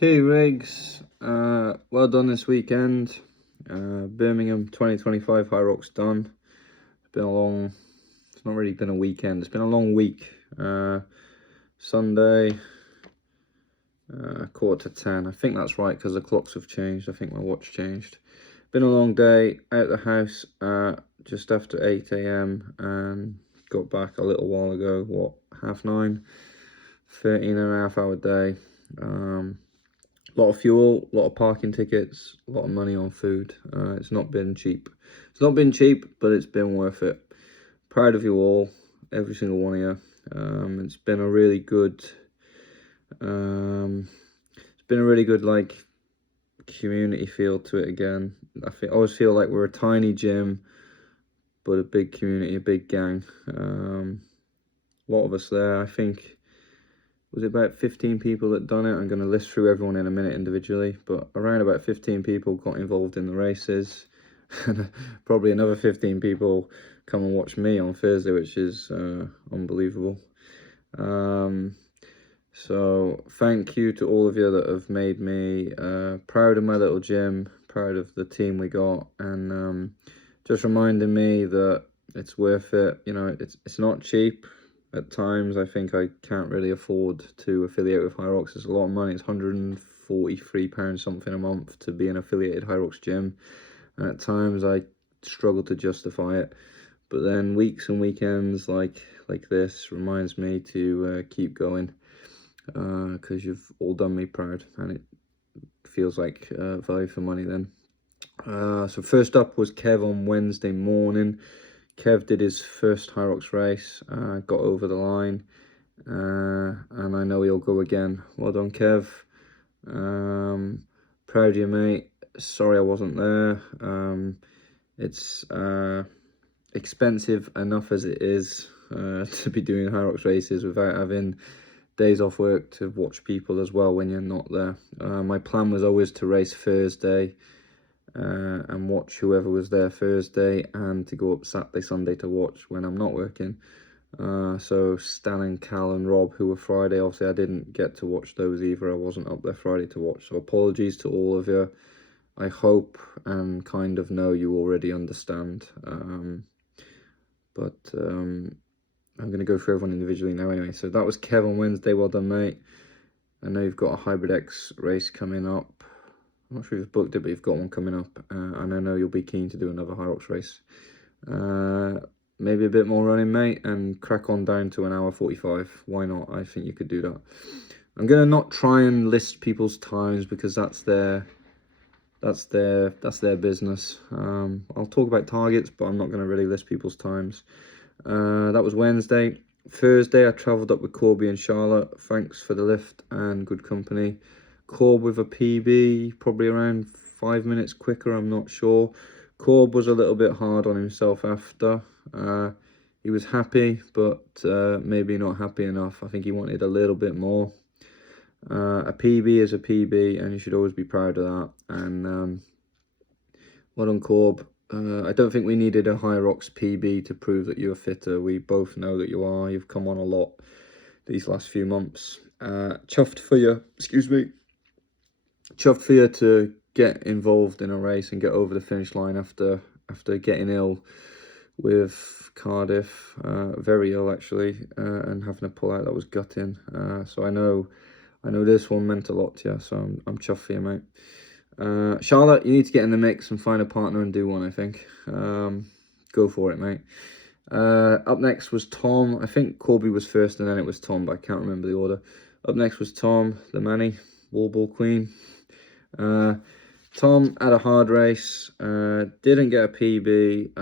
Hey Riggs, well done this weekend. Birmingham 2025 Hyrox done. It's not really been a weekend, it's been a long week. Sunday, 9:45. I think that's right because the clocks have changed. I think my watch changed. Been a long day, out the house just after 8 a.m. and got back a little while ago, 9:30, 13.5 hour day. A lot of fuel, a lot of parking tickets, a lot of money on food. It's not been cheap. It's not been cheap, but it's been worth it. Proud of you all, every single one of you. It's been a really good, like community feel to it again. I always feel like we're a tiny gym, but a big community, a big gang. A lot of us there. I think. Was it about 15 people that done it? I'm going to list through everyone in a minute individually, but around about 15 people got involved in the races. And probably another 15 people come and watch me on Thursday, which is unbelievable. So thank you to all of you that have made me proud of my little gym, proud of the team we got, and just reminding me that it's worth it. You know, it's not cheap. At times, I think I can't really afford to affiliate with Hyrox. It's a lot of money. It's £143 something a month to be an affiliated Hyrox gym. And at times, I struggle to justify it. But then weeks and weekends like this reminds me to keep going. Because you've all done me proud. And it feels like value for money then. So first up was Kev on Wednesday morning. Kev did his first Hyrox race, got over the line, and I know he'll go again. Well done, Kev. Proud of you, mate. Sorry I wasn't there. It's expensive enough as it is to be doing Hyrox races without having days off work to watch people as well when you're not there. My plan was always to race Thursday, and watch whoever was there Thursday, and to go up Saturday, Sunday to watch when I'm not working. So Stan and Cal and Rob, who were Friday, obviously I didn't get to watch those either. I wasn't up there Friday to watch. So apologies to all of you. I hope and kind of know you already understand. But I'm going to go through everyone individually now anyway. So that was Kev on Wednesday. Well done, mate. I know you've got a Hybrid X race coming up. I'm not sure if you've booked it, but you've got one coming up, and I know you'll be keen to do another Hyrox race. Maybe a bit more running, mate, and crack on down to 1:45. Why not? I think you could do that. I'm gonna not try and list people's times because that's their business. I'll talk about targets, but I'm not gonna really list people's times. That was Wednesday. Thursday, I travelled up with Corby and Charlotte. Thanks for the lift and good company. Corb with a PB, probably around 5 minutes quicker, I'm not sure. Corb was a little bit hard on himself after. He was happy, but maybe not happy enough. I think he wanted a little bit more. A PB is a PB, and you should always be proud of that. And well done, Corb. I don't think we needed a Hyrox PB to prove that you're fitter. We both know that you are. You've come on a lot these last few months. Chuffed for you, chuffed for you to get involved in a race and get over the finish line after getting ill with Cardiff, very ill actually, and having to pull out. That was gutting. So I know this one meant a lot to you, so I'm chuffed for you, mate. Charlotte, you need to get in the mix and find a partner and do one, I think. Go for it, mate. Up next was Tom. I think Corby was first and then it was Tom, but I can't remember the order. Up next was Tom, the Manny, Wall Ball Queen. Tom had a hard race, didn't get a PB,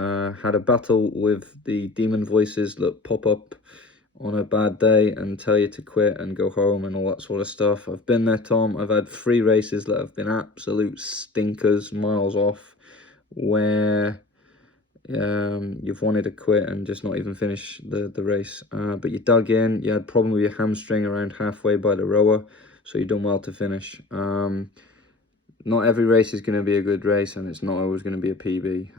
had a battle with the demon voices that pop up on a bad day and tell you to quit and go home and all that sort of stuff. I've been there, Tom. I've had 3 races that have been absolute stinkers, miles off, where you've wanted to quit and just not even finish the race. But you dug in, you had a problem with your hamstring around halfway by the rower, so you've done well to finish. Not every race is going to be a good race, and it's not always going to be a PB.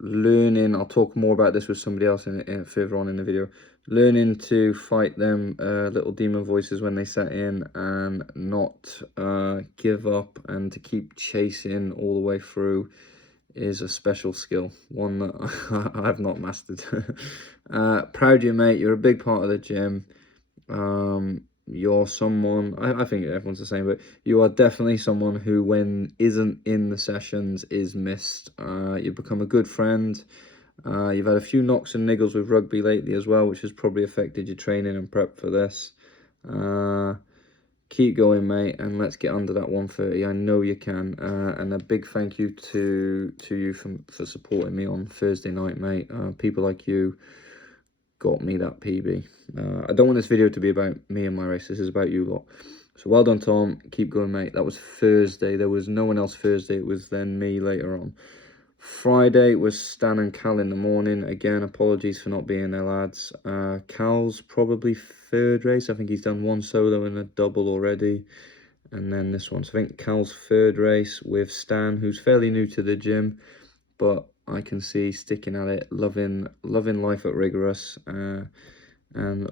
Learning, I'll talk more about this with somebody else further on in the video, learning to fight them little demon voices when they set in, and not give up, and to keep chasing all the way through is a special skill, one that I've not mastered. Proud of you, mate. You're a big part of the gym. You're someone, I think everyone's the same, but you are definitely someone who, when isn't in the sessions, is missed. You've become a good friend. You've had a few knocks and niggles with rugby lately as well, which has probably affected your training and prep for this. Keep going, mate, and let's get under that 130. I know you can. And a big thank you to you for supporting me on Thursday night, mate. People like you got me that PB. I don't want this video to be about me and my race. This is about you lot. So well done, Tom. Keep going, mate. That was Thursday. There was no one else Thursday. It was then me later on. Friday was Stan and Cal in the morning. Again, apologies for not being there, lads. Cal's probably third race. I think he's done one solo and a double already. And then this one. So I think Cal's third race with Stan, who's fairly new to the gym, but I can see sticking at it, loving life at Rigorous, and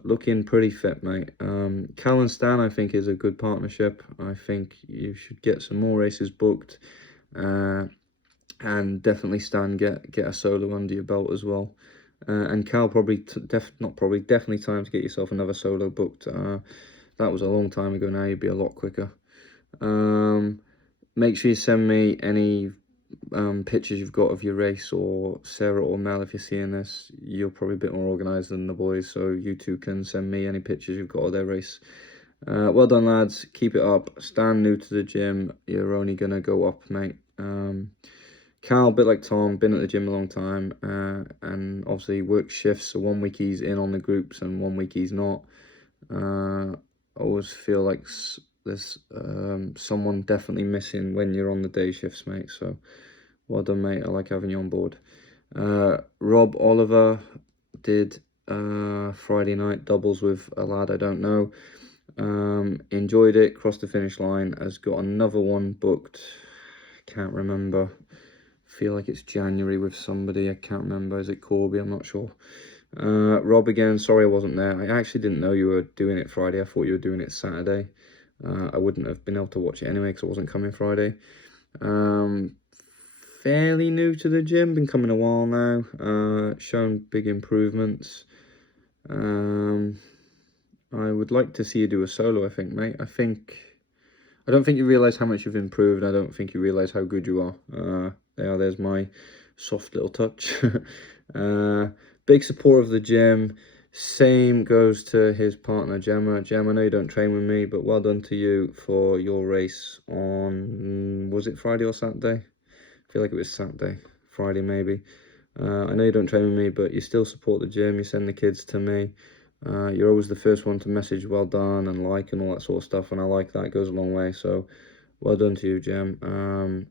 looking pretty fit, mate. Cal and Stan, I think, is a good partnership. I think you should get some more races booked. And definitely Stan, get a solo under your belt as well. And Cal, definitely time to get yourself another solo booked. That was a long time ago now. You'd be a lot quicker. Make sure you send me any pictures you've got of your race, or Sarah or Mel, if you're seeing this. You're probably a bit more organised than the boys, so you two can send me any pictures you've got of their race. Well done, lads. Keep it up. Stan, new to the gym. You're only going to go up, mate. Cal, a bit like Tom, been at the gym a long time, and obviously works shifts, so 1 week he's in on the groups and 1 week he's not. I always feel like there's someone definitely missing when you're on the day shifts, mate, so well done, mate. I like having you on board. Rob Oliver did Friday night doubles with a lad I don't know. Enjoyed it, crossed the finish line, has got another one booked. Can't remember. Feel like it's January with somebody. I can't remember. Is it Corby? I'm not sure. Rob, again, sorry I wasn't there. I actually didn't know you were doing it Friday. I thought you were doing it Saturday. I wouldn't have been able to watch it anyway because I wasn't coming Friday. Fairly new to the gym, been coming a while now. Shown big improvements. I would like to see you do a solo, I think, mate. I don't think you realise how much you've improved. I don't think you realise how good you are. There's my soft little touch. Big support of the gym. Same goes to his partner, Gemma. Gemma, I know you don't train with me, but well done to you for your race on, was it Friday or Saturday? I feel like it was Saturday. Friday, maybe. I know you don't train with me, but you still support the gym. You send the kids to me. You're always the first one to message well done and like and all that sort of stuff, and I like that. It goes a long way, so well done to you, Gem.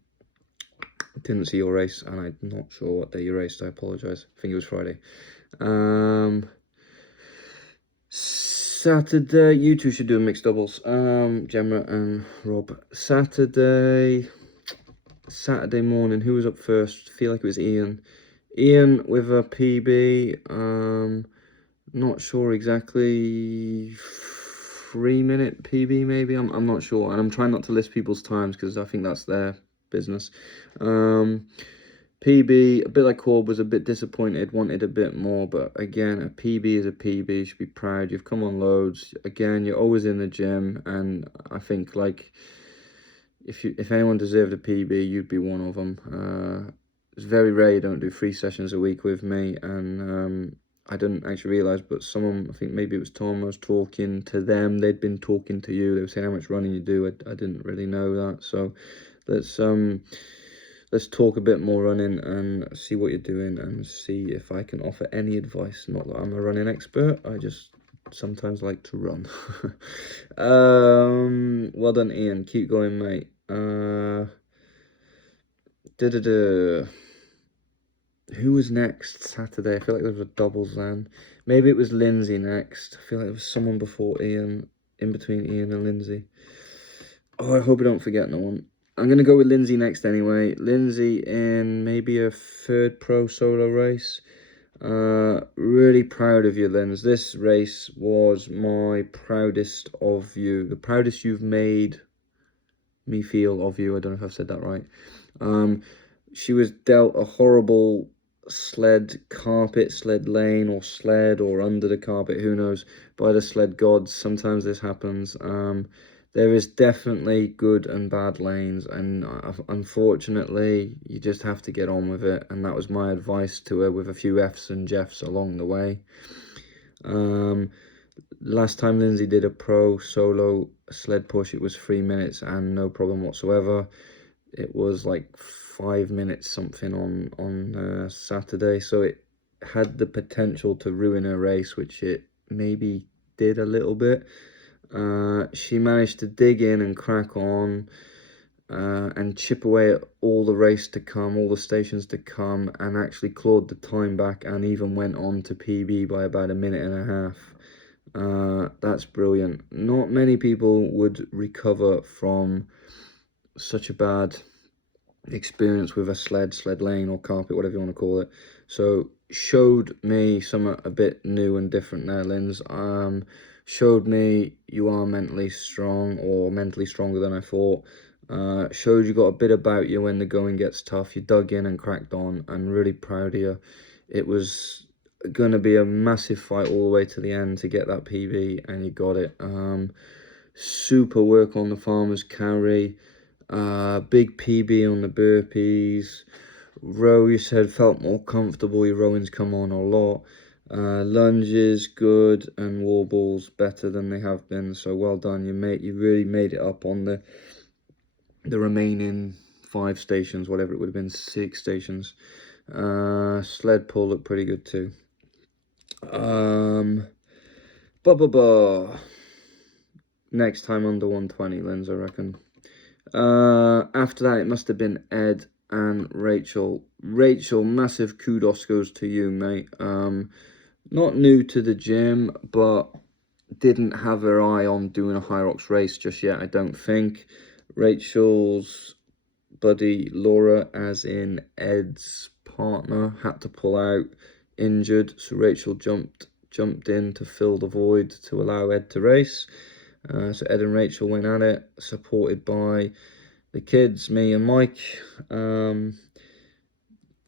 Didn't see your race, and I'm not sure what day you raced. I apologise. I think it was Friday. Saturday, you two should do a mixed doubles. Gemma and Rob. Saturday morning, who was up first? I feel like it was Ian. Ian with a PB. Not sure exactly. 3-minute PB maybe. I'm not sure, and I'm trying not to list people's times because I think that's their business. PB, a bit like Corb, was a bit disappointed, wanted a bit more, but again, a PB is a PB. You should be proud. You've come on loads. Again, you're always in the gym, and I think, like, if anyone deserved a PB, you'd be one of them. It's very rare you don't do 3 sessions a week with me, and I didn't actually realise, but someone, I think maybe it was Tom, I was talking to them. They'd been talking to you. They were saying how much running you do. I didn't really know that, so let's talk a bit more running and see what you're doing and see if I can offer any advice. Not that I'm a running expert, I just sometimes like to run. Well done, Ian. Keep going, mate. Who was next Saturday? I feel like there was a doubles then. Maybe it was Lindsay next. I feel like there was someone before Ian, in between Ian and Lindsay. Oh, I hope I don't forget no one. I'm going to go with Lindsay next anyway. Lindsay in maybe a 3rd pro solo race. Really proud of you, Linz. This race was my proudest of you. The proudest you've made me feel of you. I don't know if I've said that right. She was dealt a horrible sled carpet, sled lane, or sled, or under the carpet, who knows, by the sled gods. Sometimes this happens. There is definitely good and bad lanes, and unfortunately, you just have to get on with it, and that was my advice to her, with a few F's and Jeffs along the way. Last time Lindsay did a pro solo sled push, it was 3 minutes and no problem whatsoever. It was like 5 minutes something on Saturday, so it had the potential to ruin her race, which it maybe did a little bit. She managed to dig in and crack on and chip away at all the race to come, all the stations to come, and actually clawed the time back and even went on to PB by about 1.5 minutes. That's brilliant. Not many people would recover from such a bad experience with a sled lane, or carpet, whatever you want to call it. So showed me something a bit new and different there, Linz. Showed me you are mentally strong, or mentally stronger than I thought. Showed you got a bit about you when the going gets tough. You dug in and cracked on, and really proud of you. It was going to be a massive fight all the way to the end to get that PB, and you got it. Super work on the farmer's carry. Big PB on the burpees. Row, you said, felt more comfortable. Your rowing's come on a lot. Lunges good, and wall balls better than they have been. So well done, you really made it up on the remaining 5 stations, whatever it would have been, 6 stations. Sled pull looked pretty good too. Next time under 120, Linz, I reckon. After that, it must have been Ed and Rachel. Rachel, massive kudos goes to you, mate. Not new to the gym, but didn't have her eye on doing a Hyrox race just yet, I don't think. Rachel's buddy Laura, as in Ed's partner, had to pull out injured, so Rachel jumped in to fill the void to allow Ed to race. So Ed and Rachel went at it, supported by the kids, me and Mike.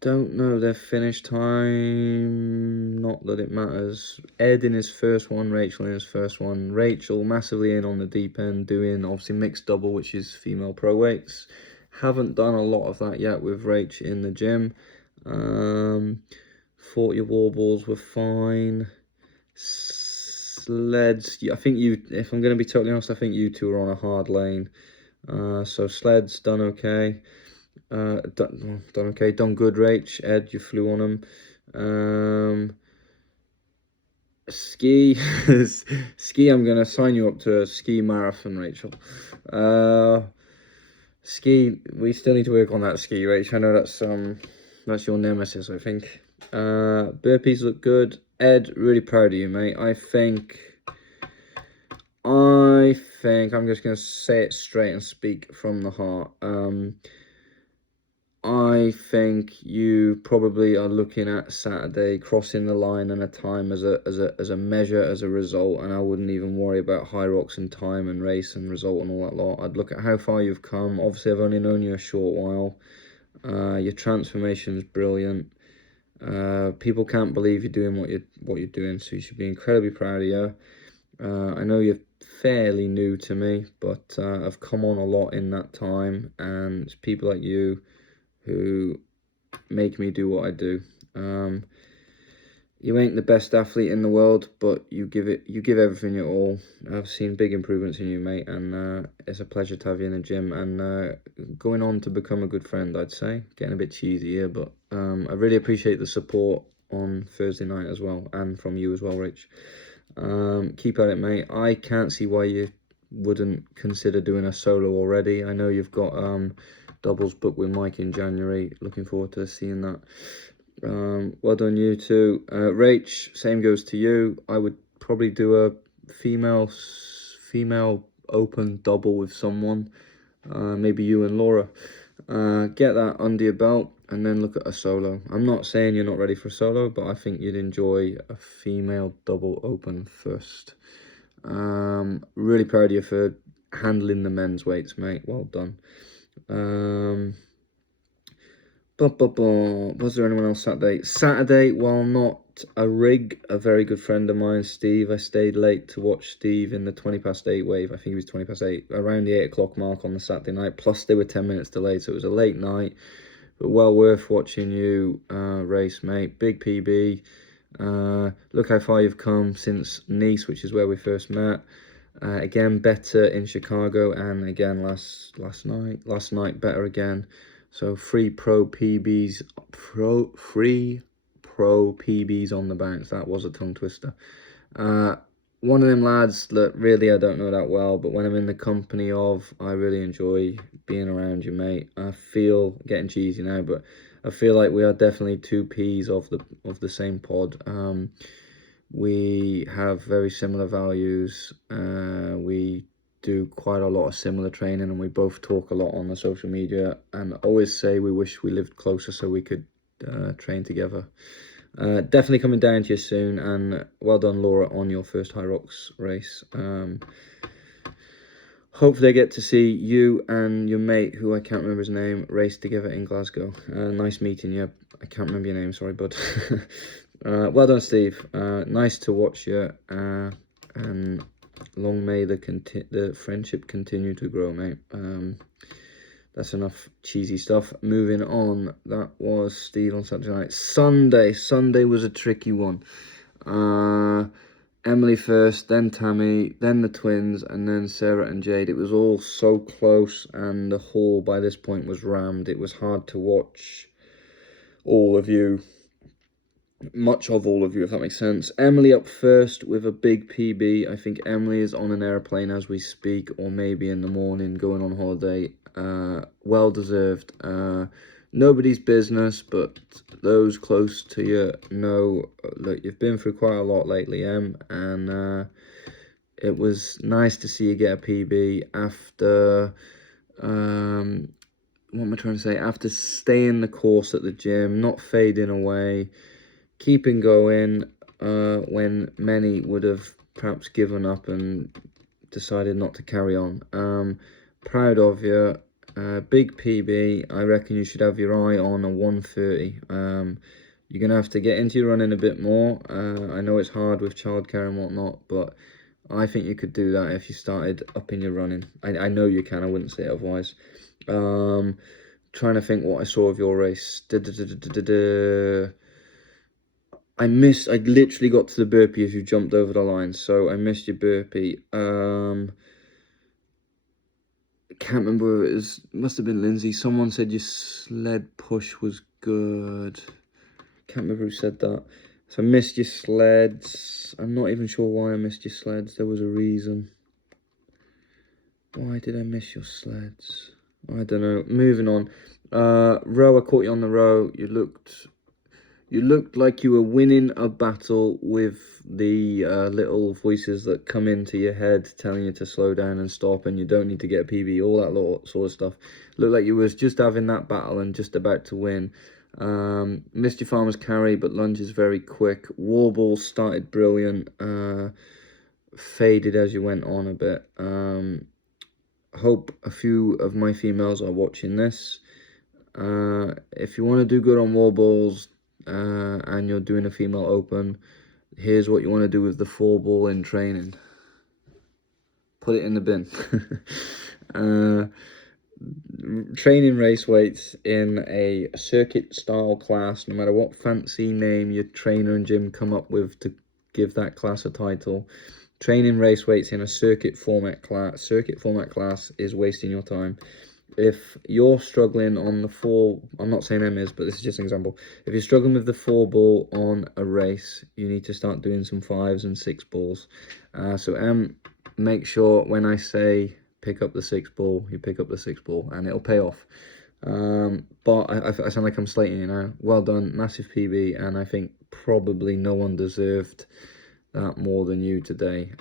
Don't know their finish time, not that it matters. Ed in his first one, Rachel in his first one. Rachel massively in on the deep end, doing obviously mixed double, which is female pro weights. Haven't done a lot of that yet with Rach in the gym. 40 wall balls were fine. Sleds, I think you, if I'm going to be totally honest, I think you two are on a hard lane. So sleds done okay. Done good, Rach. Ed, you flew on them. Ski, ski, I'm going to sign you up to a ski marathon, Rachel. Ski, we still need to work on that ski, Rach. I know that's your nemesis, I think. Burpees look good. Ed, really proud of you, mate. I think I'm just going to say it straight and speak from the heart. I think you probably are looking at Saturday crossing the line and a time as a measure, as a result, and I wouldn't even worry about Hyrox and time and race and result and all that lot. I'd look at how far you've come. Obviously, I've only known you a short while. Your transformation is brilliant. People can't believe you're doing what you're doing, so you should be incredibly proud of you. I know you're fairly new to me, but I've come on a lot in that time, and it's people like you who make me do what I do. You ain't the best athlete in the world, but you give everything your all. I've seen big improvements in you, mate, and it's a pleasure to have you in the gym, and going on to become a good friend, I'd say. Getting a bit cheesy here, but I really appreciate the support on Thursday night as well, and from you as well, Rich. Keep at it, mate. I can't see why you wouldn't consider doing a solo already. I know you've got doubles booked with Mike in January. Looking forward to seeing that. Well done, you two. Rach, same goes to you. I would probably do a female open double with someone. Maybe you and Laura. Get that under your belt and then look at a solo. I'm not saying you're not ready for a solo, but I think you'd enjoy a female double open first. Really proud of you for handling the men's weights, mate. Well done. Was there anyone else Saturday? Saturday, while not a rig, a very good friend of mine, Steve. I stayed late to watch Steve in the 20 past 8 wave. I think he was 20 past 8, around the 8 o'clock mark on the Saturday night. Plus, they were 10 minutes delayed, so it was a late night. But well worth watching you race, mate. Big PB. Look how far you've come since Nice, which is where we first met. Again, better in Chicago, and again last night better again. So free pro PBs on the bounce. That was a tongue twister. One of them lads that really I don't know that well, but when I'm in the company of, I really enjoy being around you, mate. I feel, getting cheesy now, but I feel like we are definitely two peas of the same pod. We have very similar values. We do quite a lot of similar training, and we both talk a lot on the social media, and always say we wish we lived closer so we could train together. Definitely coming down to you soon, and well done, Laura, on your first Hyrox race. Hopefully I get to see you and your mate, who I can't remember his name, race together in Glasgow. Nice meeting you. I can't remember your name, sorry, bud. Well done, Steve. Nice to watch you, and long may the friendship continue to grow, mate. That's enough cheesy stuff. Moving on, that was Steve on Saturday night. Sunday was a tricky one. Emily first, then Tammy, then the twins, and then Sarah and Jade. It was all so close, and the hall by this point was rammed. It was hard to watch all of you, much of all of you, if that makes sense. Emily up first with a big PB. I think Emily is on an airplane as we speak, or maybe in the morning going on holiday. Well deserved. Nobody's business, but those close to you know that you've been through quite a lot lately, Em, and it was nice to see you get a PB after, what am I trying to say, after staying the course at the gym, not fading away, keeping going, when many would have perhaps given up and decided not to carry on. Proud of you. Big PB. I reckon you should have your eye on a 130. You're going to have to get into your running a bit more. I know it's hard with childcare and whatnot, but I think you could do that if you started upping your running. I know you can. I wouldn't say otherwise. Trying to think what I saw of your race. I literally got to the burpee as you jumped over the line, so I missed your burpee. Can't remember who it was. Must have been Lindsay. Someone said your sled push was good. Can't remember who said that. So I missed your sleds. I'm not even sure why I missed your sleds. There was a reason. Why did I miss your sleds? I don't know. Moving on. Row, I caught you on the row. You looked like you were winning a battle with the little voices that come into your head telling you to slow down and stop and you don't need to get a PB, all that sort of stuff. Looked like you was just having that battle and just about to win. Missed your farmer's carry, but lunges very quick. Warble started brilliant. Faded as you went on a bit. Hope a few of my females are watching this. If you want to do good on warbles, and you're doing a female open, here's what you want to do with the 4-ball in training. Put it in the bin. Training race weights in a circuit style class, no matter what fancy name your trainer and gym come up with to give that class a title. Training race weights in a circuit format class is wasting your time. If you're struggling on the 4, I'm not saying M is, but this is just an example. If you're struggling with the 4-ball on a race, you need to start doing some 5s and 6 balls. So M, make sure when I say pick up the 6-ball, you pick up the 6-ball, and it'll pay off. But I sound like I'm slating you now. Well done, massive PB, and I think probably no one deserved that more than you today.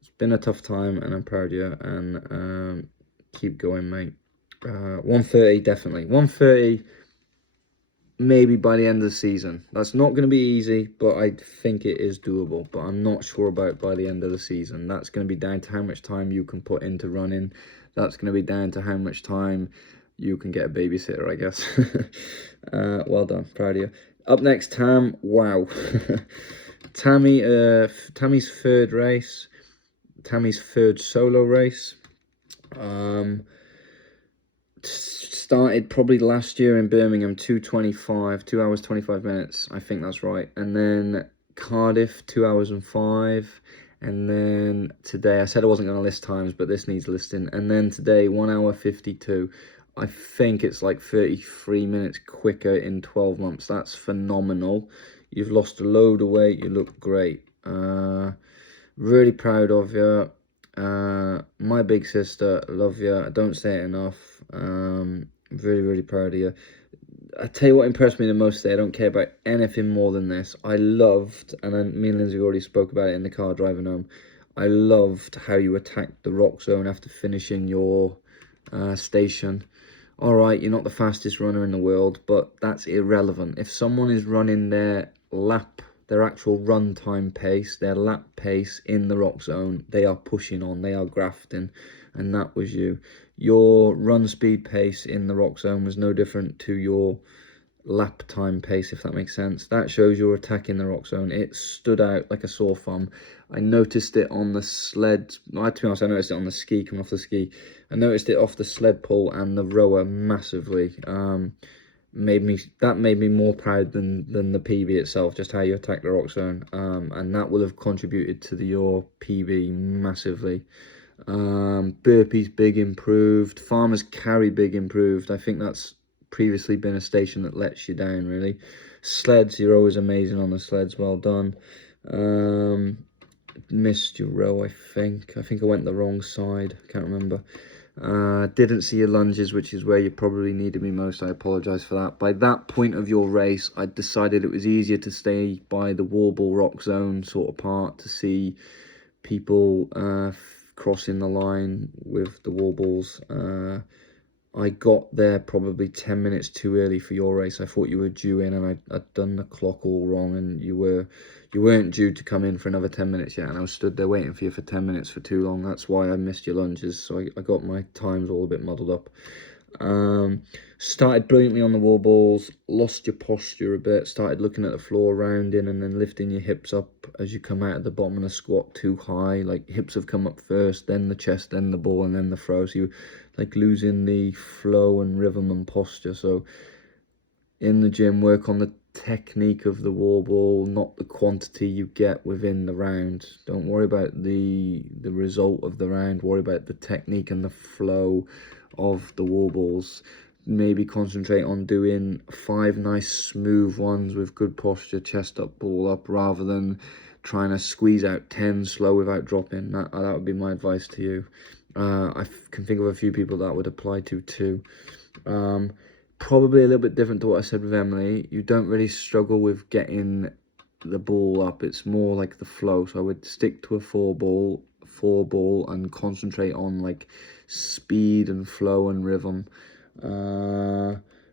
It's been a tough time, and I'm proud of you, and keep going, mate. 130 definitely. 130 maybe by the end of the season. That's not going to be easy, but I think it is doable. But I'm not sure about by the end of the season. That's going to be down to how much time you can put into running. That's going to be down to how much time you can get a babysitter, I guess. Well done, proud of you. Up next, Tam. Wow. Tammy's third race. Tammy's third solo race. Started probably last year in Birmingham, 2:25, 2 hours 25 minutes. I think that's right. And then Cardiff, 2 hours and 5. And then today, I said I wasn't going to list times, but this needs listing. And then today, 1 hour 52. I think it's like 33 minutes quicker in 12 months. That's phenomenal. You've lost a load of weight. You look great. Really proud of you. My big sister, love you. I don't say it enough. Really, really proud of you. I tell you what impressed me the most today. I don't care about anything more than this. I loved, and then me and Lindsay already spoke about it in the car driving home. I loved how you attacked the rock zone after finishing your station. All right, you're not the fastest runner in the world, but that's irrelevant. If someone is running their actual run time pace, their lap pace in the rock zone, they are pushing on, they are grafting, and that was you. Your run speed pace in the rock zone was no different to your lap time pace, if that makes sense. That shows your attack in the rock zone. It stood out like a sore thumb. I noticed it on the sled. To be honest, I noticed it on the ski, coming off the ski. I noticed it off the sled pull and the rower massively. Made me more proud than the PB itself, just how you attack the rock zone, and that will have contributed to your PB massively. Burpees big improved, farmers carry big improved. I think that's previously been a station that lets you down really. Sleds, you're always amazing on the sleds, well done. Missed your row, I think I went the wrong side, can't remember. Didn't see your lunges, which is where you probably needed me most. I apologise for that. By that point of your race, I decided it was easier to stay by the Warble rock zone sort of part to see people crossing the line with the Warbles. I got there probably 10 minutes too early for your race. I thought you were due in, and I'd done the clock all wrong, and you weren't due to come in for another 10 minutes yet, and I was stood there waiting for you for 10 minutes for too long. That's why I missed your lunges, so I got my times all a bit muddled up. Started brilliantly on the wall balls, lost your posture a bit, started looking at the floor, rounding and then lifting your hips up as you come out of the bottom of the squat too high. Like hips have come up first, then the chest, then the ball, and then the throw. So you like losing the flow and rhythm and posture. So in the gym, work on the technique of the wall ball, not the quantity you get within the round. Don't worry about the result of the round, worry about the technique and the flow of the wall balls. Maybe concentrate on doing 5 nice smooth ones with good posture, chest up, ball up, rather than trying to squeeze out 10 slow without dropping. That would be my advice to you. I can think of a few people that would apply to too. Probably a little bit different to what I said with Emily. You don't really struggle with getting the ball up. It's more like the flow. So I would stick to a four ball and concentrate on like speed and flow and rhythm.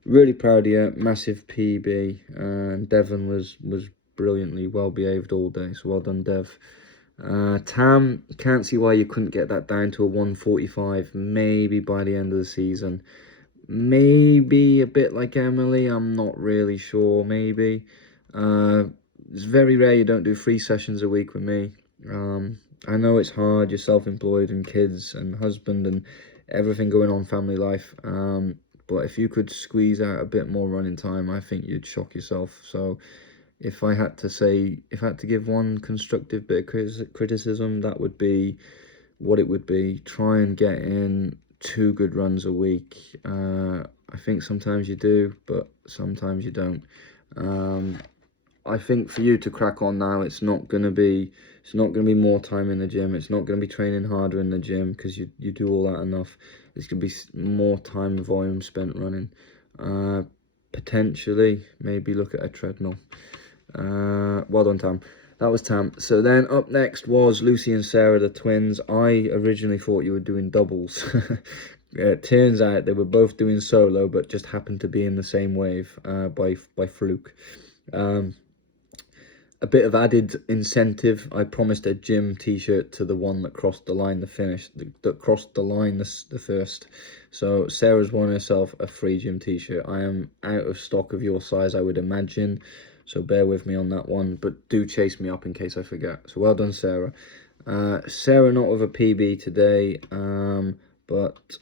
Really proud of you, massive PB, and Devon was brilliantly well behaved all day, so well done, Dev. Tam, can't see why you couldn't get that down to a 145 maybe by the end of the season. Maybe a bit like Emily, I'm not really sure. Maybe it's very rare you don't do 3 sessions a week with me. I know it's hard, you're self-employed and kids and husband and everything going on, family life, but if you could squeeze out a bit more running time, I think you'd shock yourself. So if I had to give one constructive bit of criticism, that would be what it would be. Try and get in 2 good runs a week. I think sometimes you do, but sometimes you don't. I think for you to crack on now, it's not gonna be more time in the gym. It's not gonna be training harder in the gym because you do all that enough. It's gonna be more time and volume spent running. Potentially, maybe look at a treadmill. Well done, Tam. That was Tam. So then up next was Lucy and Sarah, the twins. I originally thought you were doing doubles. It turns out they were both doing solo, but just happened to be in the same wave by fluke. A bit of added incentive. I promised a gym t-shirt to the one that crossed the line, that crossed the line the first. So Sarah's won herself a free gym t-shirt. I am out of stock of your size, I would imagine. So bear with me on that one, but do chase me up in case I forget. So well done, Sarah. Sarah not with a PB today, but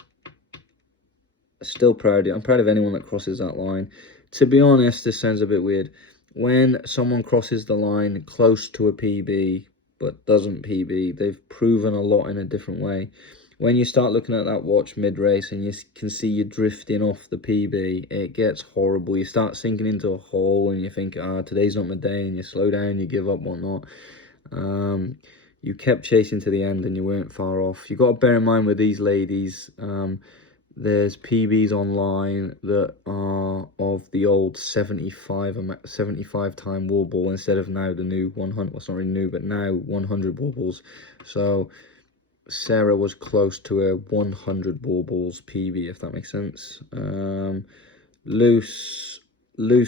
still proud. I'm proud of anyone that crosses that line. To be honest, this sounds a bit weird. When someone crosses the line close to a PB but doesn't PB, they've proven a lot in a different way. When you start looking at that watch mid-race and you can see you drifting off the PB, it gets horrible. You start sinking into a hole and you think, today's not my day, and you slow down, you give up, whatnot. You kept chasing to the end and you weren't far off. You've got to bear in mind with these ladies, there's PBs online that are of the old 75 time wall ball instead of now the new 100. Well, it's not really new, but now 100 wall balls. So Sarah was close to a 100 wall balls PB, if that makes sense. Loose,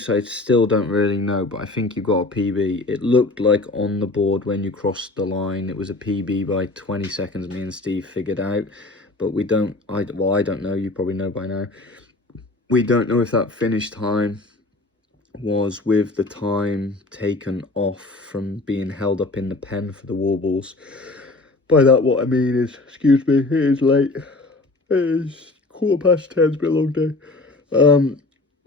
I still don't really know, but I think you got a PB. It looked like on the board when you crossed the line, it was a PB by 20 seconds. Me and Steve figured out. But we don't, I don't know, you probably know by now. We don't know if that finish time was with the time taken off from being held up in the pen for the warbles. By that, what I mean is, excuse me, it is late. It is 10:15, it's been a long day.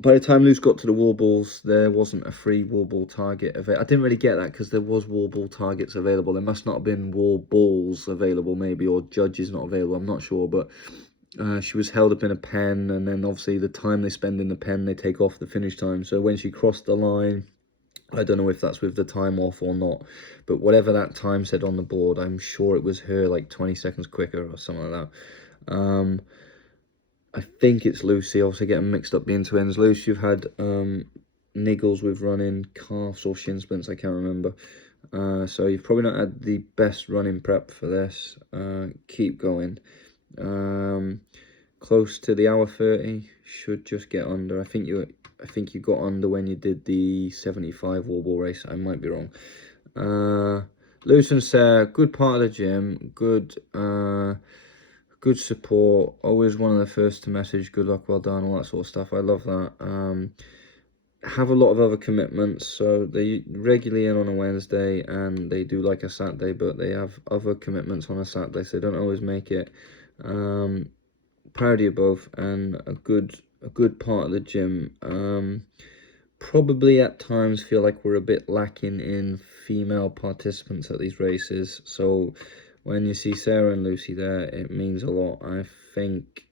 By the time Luce got to the wall balls, there wasn't a free wall ball target available. I didn't really get that because there was wall ball targets available. There must not have been wall balls available, maybe, or judges not available. I'm not sure, but she was held up in a pen, and then obviously the time they spend in the pen, they take off the finish time. So when she crossed the line, I don't know if that's with the time off or not, but whatever that time said on the board, I'm sure it was her like 20 seconds quicker or something like that. I think it's Lucy. Also getting mixed up being twins. Lucy, you've had niggles with running, calves or shin splints, I can't remember. So you've probably not had the best running prep for this. Keep going. Close to the hour 30. Should just get under. I think you got under when you did the 75 wall ball race. I might be wrong. Luce and Sarah, good part of the gym. Good support, always one of the first to message, good luck, well done, all that sort of stuff. I love that. Have a lot of other commitments, so they regularly in on a Wednesday, and they do like a Saturday, but they have other commitments on a Saturday, so they don't always make it. Proud of you both, and a good part of the gym. Probably at times feel like we're a bit lacking in female participants at these races, so when you see Sarah and Lucy there, it means a lot. I think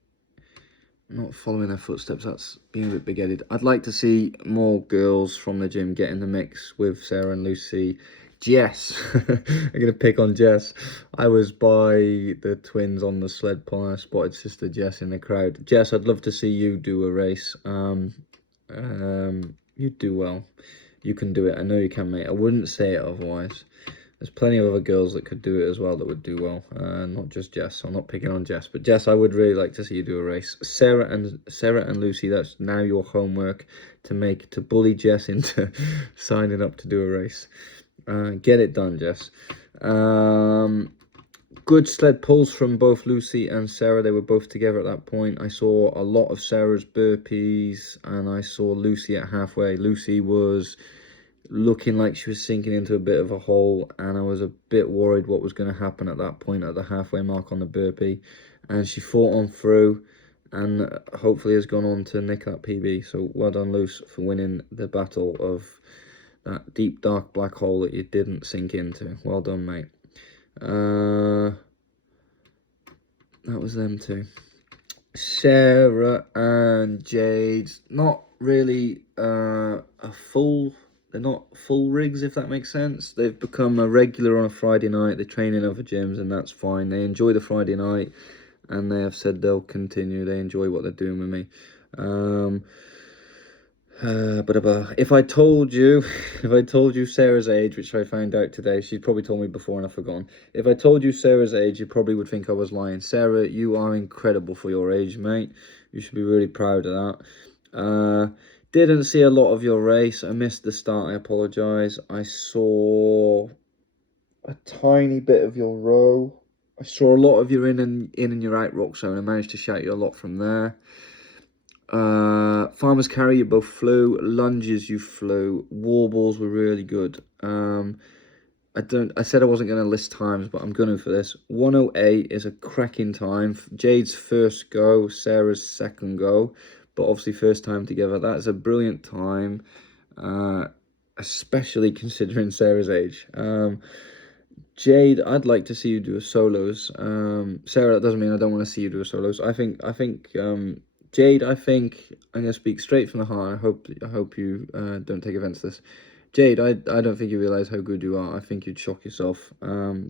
not following their footsteps, that's being a bit big-headed. I'd like to see more girls from the gym get in the mix with Sarah and Lucy. Jess, I'm going to pick on Jess. I was by the twins on the sled pull and I spotted sister Jess in the crowd. Jess, I'd love to see you do a race. You do well. You can do it. I know you can, mate. I wouldn't say it otherwise. There's plenty of other girls that could do it as well that would do well, not just Jess. So I'm not picking on Jess, but Jess, I would really like to see you do a race. Sarah and Lucy, that's now your homework to bully Jess into signing up to do a race. Get it done, Jess. Good sled pulls from both Lucy and Sarah. They were both together at that point. I saw a lot of Sarah's burpees, and I saw Lucy at halfway. Lucy was looking like she was sinking into a bit of a hole, and I was a bit worried what was going to happen at that point at the halfway mark on the burpee, and she fought on through and hopefully has gone on to nick that PB. So well done, Luce, for winning the battle of that deep dark black hole that you didn't sink into. Well done, mate. That was them two. Sarah and Jade, not really they're not full rigs, if that makes sense. They've become a regular on a Friday night. They train in other gyms, and that's fine. They enjoy the Friday night, and they have said they'll continue. They enjoy what they're doing with me. If I told you, if I told you Sarah's age, which I found out today, she'd probably told me before and I've forgotten. If I told you Sarah's age, you probably would think I was lying. Sarah, you are incredible for your age, mate. You should be really proud of that. Didn't see a lot of your race. I missed the start. I apologise. I saw a tiny bit of your row. I saw a lot of your in and your out rock zone. I managed to shout you a lot from there. Farmer's carry, you both flew. Lunges, you flew. Wall balls were really good. I said I wasn't going to list times, but I'm going to for this. 1:08 is a cracking time. Jade's first go, Sarah's second go, but obviously first time together. That's a brilliant time, especially considering Sarah's age. Jade, I'd like to see you do a solos. Sarah, that doesn't mean I don't want to see you do a solos. I think Jade, I think I'm gonna speak straight from the heart. I hope you don't take offense to this. Jade, I don't think you realize how good you are. I think you'd shock yourself.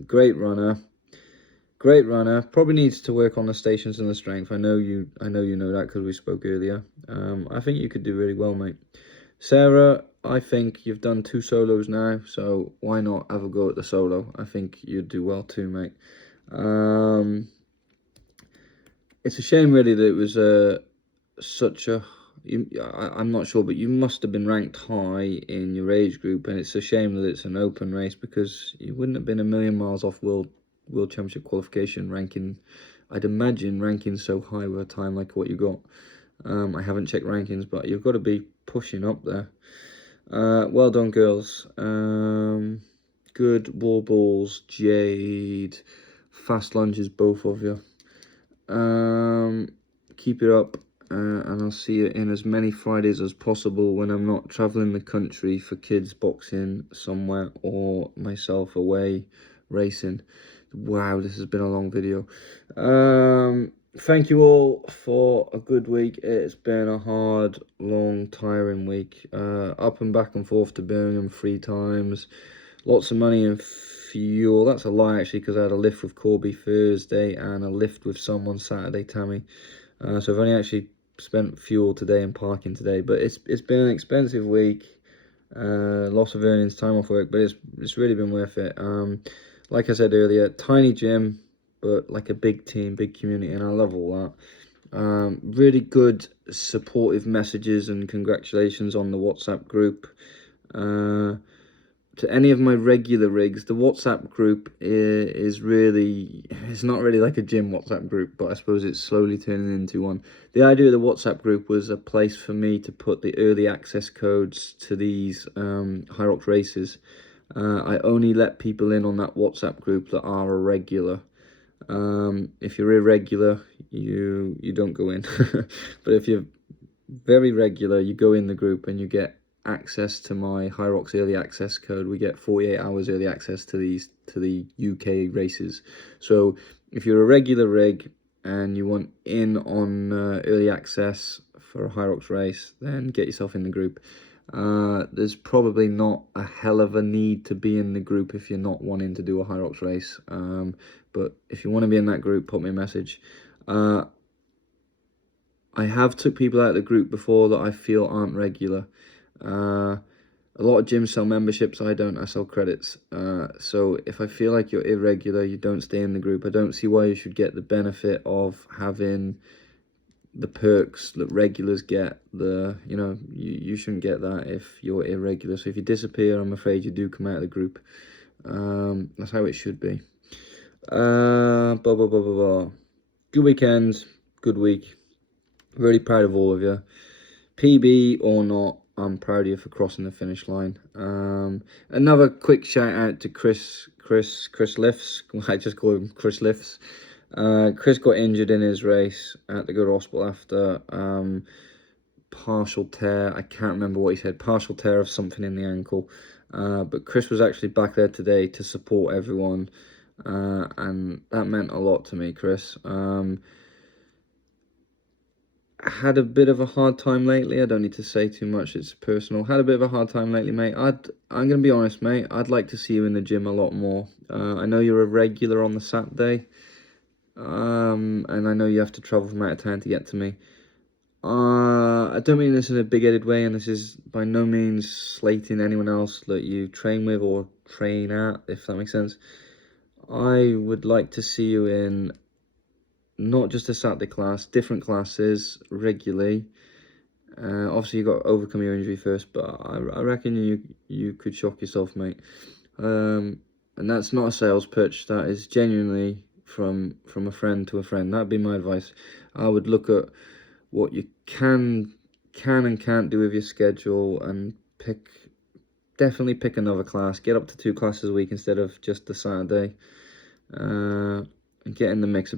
Great runner. Great runner. Probably needs to work on the stations and the strength. I know you know that because we spoke earlier. I think you could do really well, mate. Sarah, I think you've done 2 solos now, so why not have a go at the solo? I think you'd do well too, mate. It's a shame really that it was I'm not sure, but you must have been ranked high in your age group, and it's a shame that it's an open race because you wouldn't have been a million miles off World Championship qualification ranking. I'd imagine ranking so high with a time like what you got. I haven't checked rankings, but you've got to be pushing up there. Well done, girls. Good wall balls, Jade. Fast lunges, both of you. Keep it up, and I'll see you in as many Fridays as possible when I'm not traveling the country for kids boxing somewhere or myself away racing. Wow, this has been a long video. Thank you all for a good week. It's been a hard, long, tiring week. Up and back and forth to Birmingham 3 times. Lots of money in fuel. That's a lie, actually, because I had a lift with Corby Thursday and a lift with someone Saturday, Tammy. So I've only actually spent fuel today and parking today. But it's been an expensive week. Loss of earnings, time off work, but it's really been worth it. Like I said earlier, tiny gym, but like a big team, big community, and I love all that. Really good supportive messages and congratulations on the WhatsApp group. To any of my regular rigs, the WhatsApp group is really, it's not really like a gym WhatsApp group, but I suppose it's slowly turning into one. The idea of the WhatsApp group was a place for me to put the early access codes to these Hyrox races. I only let people in on that WhatsApp group that are a regular. If you're irregular, you don't go in. But if you're very regular, you go in the group and you get access to my Hyrox early access code. We get 48 hours early access to the UK races. So if you're a regular rig and you want in on early access for a Hyrox race, then get yourself in the group. There's probably not a hell of a need to be in the group if you're not wanting to do a Hyrox race. But if you want to be in that group, pop me a message. I have took people out of the group before that I feel aren't regular. A lot of gyms sell memberships. I don't. I sell credits. So if I feel like you're irregular, you don't stay in the group. I don't see why you should get the benefit of having the perks that regulars get. You shouldn't get that if you're irregular. So if you disappear, I'm afraid you do come out of the group. That's how it should be. Good weekend, good week. Really proud of all of you. PB or not, I'm proud of you for crossing the finish line. Another quick shout out to Chris Lifts. I just call him Chris Lifts. Chris got injured in his race. Had to go to hospital after partial tear. I can't remember what he said. Partial tear of something in the ankle. But Chris was actually back there today to support everyone. And that meant a lot to me, Chris. Had a bit of a hard time lately. I don't need to say too much, it's personal. Had a bit of a hard time lately, mate. I'm going to be honest, mate. I'd like to see you in the gym a lot more. I know you're a regular on the Saturday. And I know you have to travel from out of town to get to me. I don't mean this in a big-headed way, and this is by no means slating anyone else that you train with or train at, if that makes sense. I would like to see you in not just a Saturday class, different classes regularly. Obviously, you got to overcome your injury first, but I reckon you could shock yourself, mate. And that's not a sales pitch. That is genuinely from a friend to a friend. That'd be my advice. I would look at what you can and can't do with your schedule and definitely pick another class. Get up to 2 classes a week instead of just the Saturday. And get in the mix a bit.